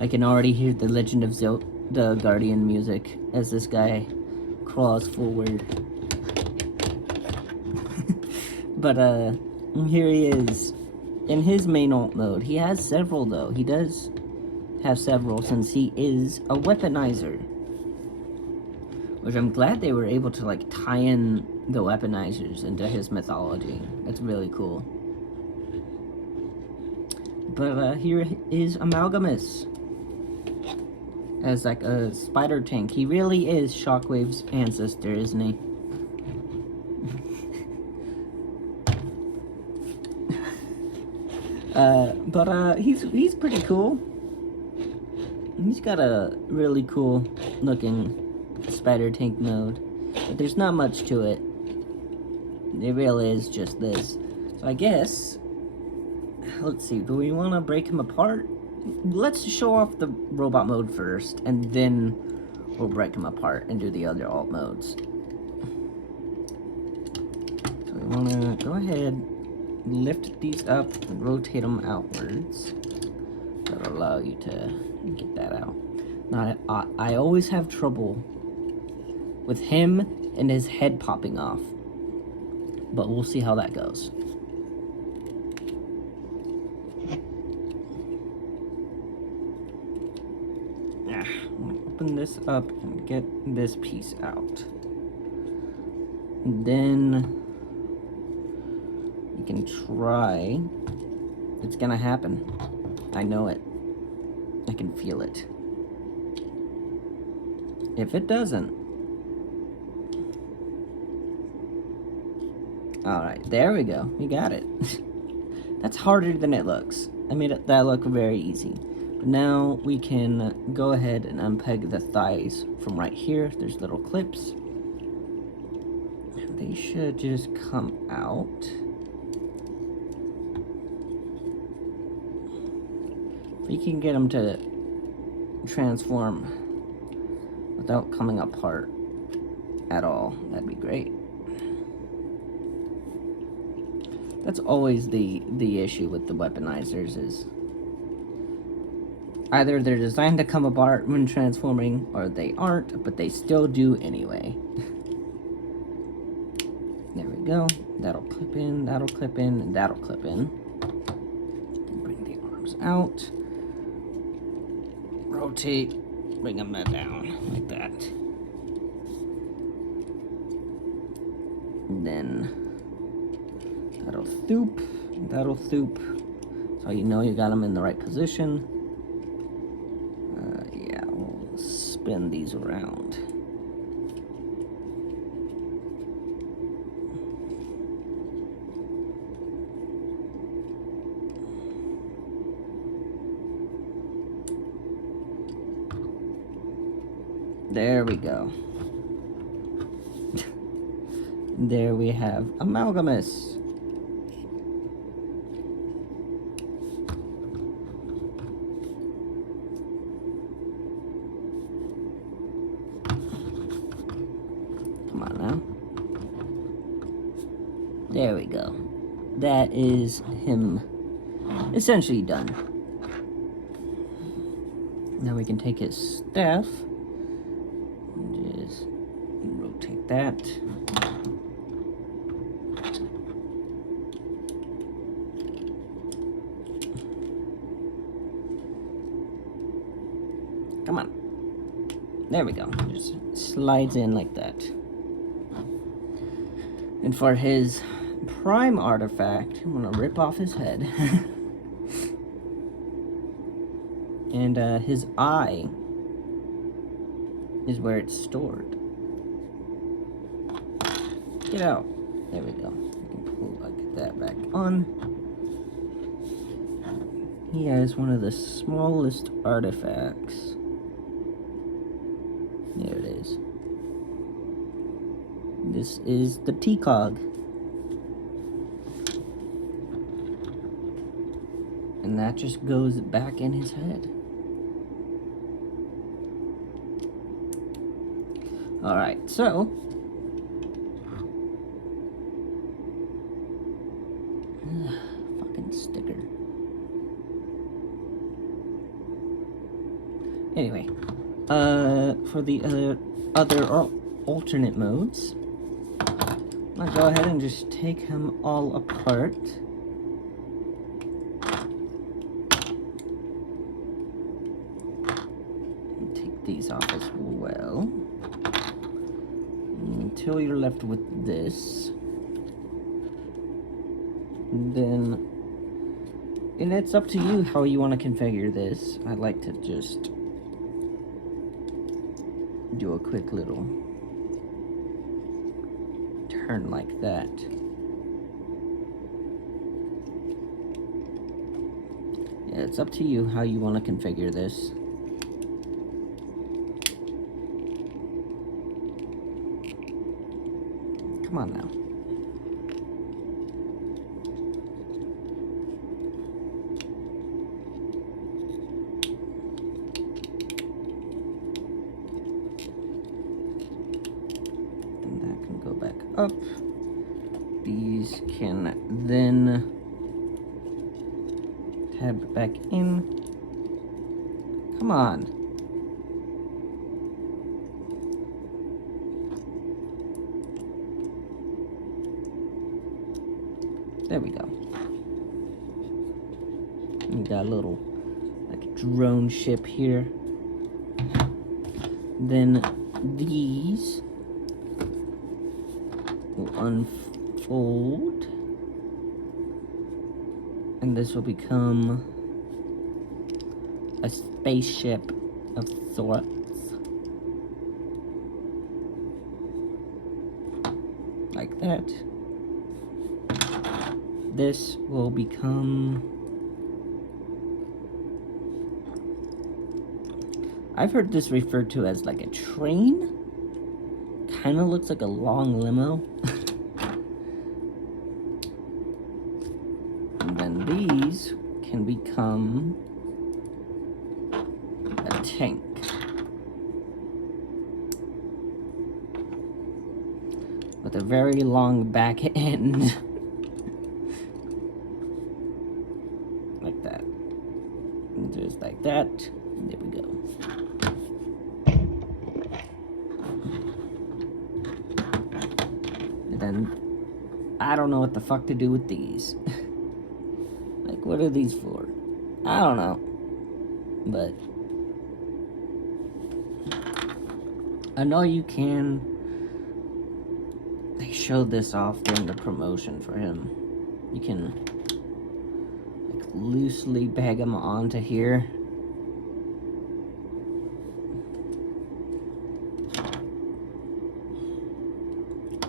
I can already hear the Legend of Zelda Guardian music as this guy crawls forward. But here he is in his main alt mode. He has several though. He does have several since he is a weaponizer. Which I'm glad they were able to like tie in the weaponizers into his mythology. That's really cool. But here is Amalgamous as like a spider tank. He really is Shockwave's ancestor, isn't he? But he's pretty cool. He's got a really cool looking spider tank mode, but there's not much to it. It really is just this. So I guess, let's see, do we want to break him apart? Let's show off the robot mode first, and then we'll break him apart and do the other alt modes. So we want to go ahead, lift these up, and rotate them outwards. That'll allow you to get that out. Now, I always have trouble with him and his head popping off, but we'll see how that goes. Open this up and get this piece out. And then you can try. It's gonna happen. I know it. I can feel it. If it doesn't, alright, there we go. We got it. That's harder than it looks. I made that look very easy. But now we can go ahead and unpeg the thighs from right here. There's little clips. They should just come out. If we can get them to transform without coming apart at all, that'd be great. That's always the issue with the weaponizers, is either they're designed to come apart when transforming, or they aren't, but they still do anyway. There we go. That'll clip in, that'll clip in, and that'll clip in. Bring the arms out. Rotate, bring them down, like that. And then that'll thoop, that'll thoop. So you know you got them in the right position. Yeah, we'll spin these around. There we go. There we have Amalgamous. Come on now. There we go. That is him essentially done. Now we can take his staff and just rotate that. Come on. There we go. Just slides in like that. And for his prime artifact, I'm gonna rip off his head. And his eye is where it's stored. Get out. There we go. You can pull like that back on. He has one of the smallest artifacts. There it is. This is the T-Cog. And that just goes back in his head. Alright, so fucking sticker. Anyway, for the other alternate modes, I'm gonna go ahead and just take him all apart. And take these off as well. Until you're left with this. And then, and it's up to you how you want to configure this. I like to just do a quick little turn like that. Yeah, it's up to you how you want to configure this. Come on now. And that can go back up. These can then tab back in. Come on. There we go. We got a little like drone ship here. Then these will unfold, and this will become a spaceship of sorts. Like that. This will become... I've heard this referred to as like a train. Kind of looks like a long limo. And then these can become a tank. With a very long back end. Like that. And just like that. There we go. And then I don't know what the fuck to do with these. Like, what are these for? I don't know. But I know you can. They showed this off during the promotion for him. You can like loosely bag him onto here.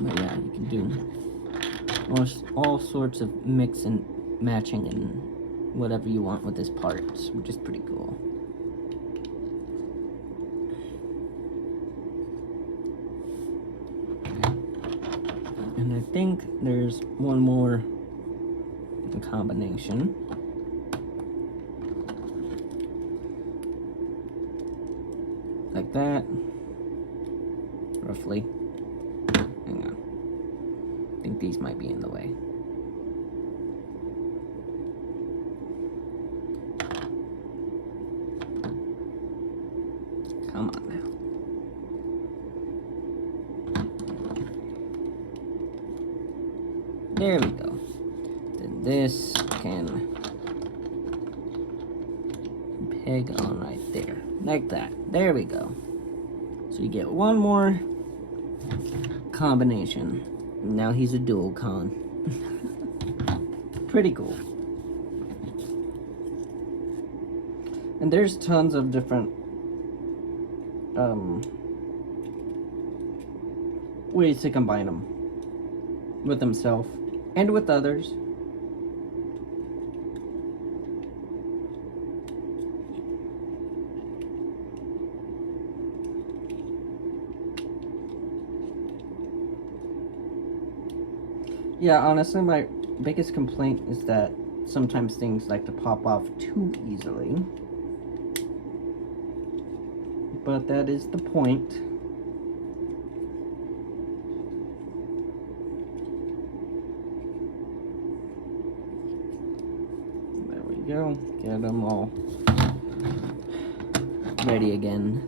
But yeah, you can do all sorts of mix and matching and whatever you want with this part, which is pretty cool. And I think there's one more combination. Like that. Roughly. Hang on. I think these might be in the way. Come on now. There we go. Then this can peg on right there. Like that. There we go. So you get one more combination. Now he's a dual con. Pretty cool. And there's tons of different ways to combine them with himself and with others. Yeah, honestly, my biggest complaint is that sometimes things like to pop off too easily. But that is the point. There we go. Get them all ready again.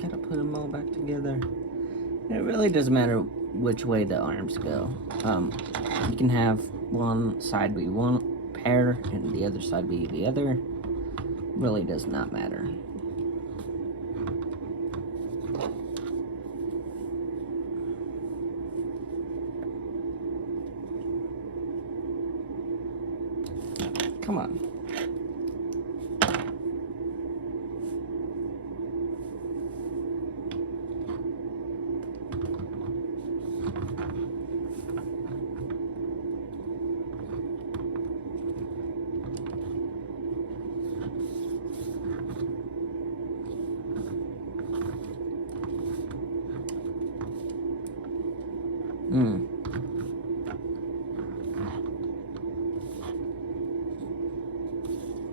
Gotta put them all back together. It really doesn't matter which way the arms go. You can have one side be one pair and the other side be the other. Really does not matter. Come on.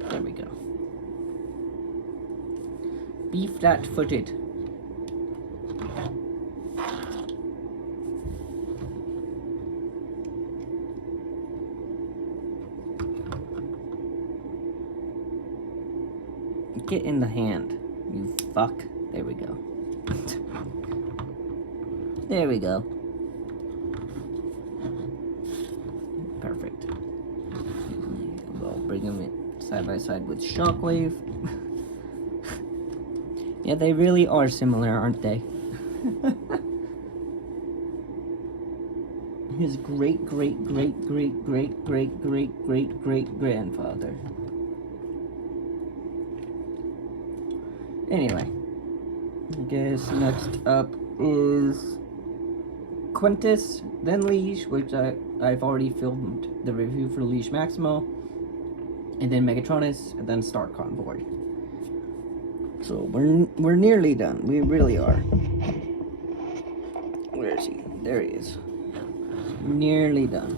There we go. Be flat-footed. Get in the hand, you fuck. There we go. There we go. Perfect. We'll bring them side by side with Shockwave. Yeah, they really are similar, aren't they? His great grandfather. Anyway, I guess next up is Quintus, then Leash, which I've already filmed the review for Leash Maximo, and then Megatronus, and then Star Convoy. So we're nearly done. We really are. Where is he? There he is. Nearly done.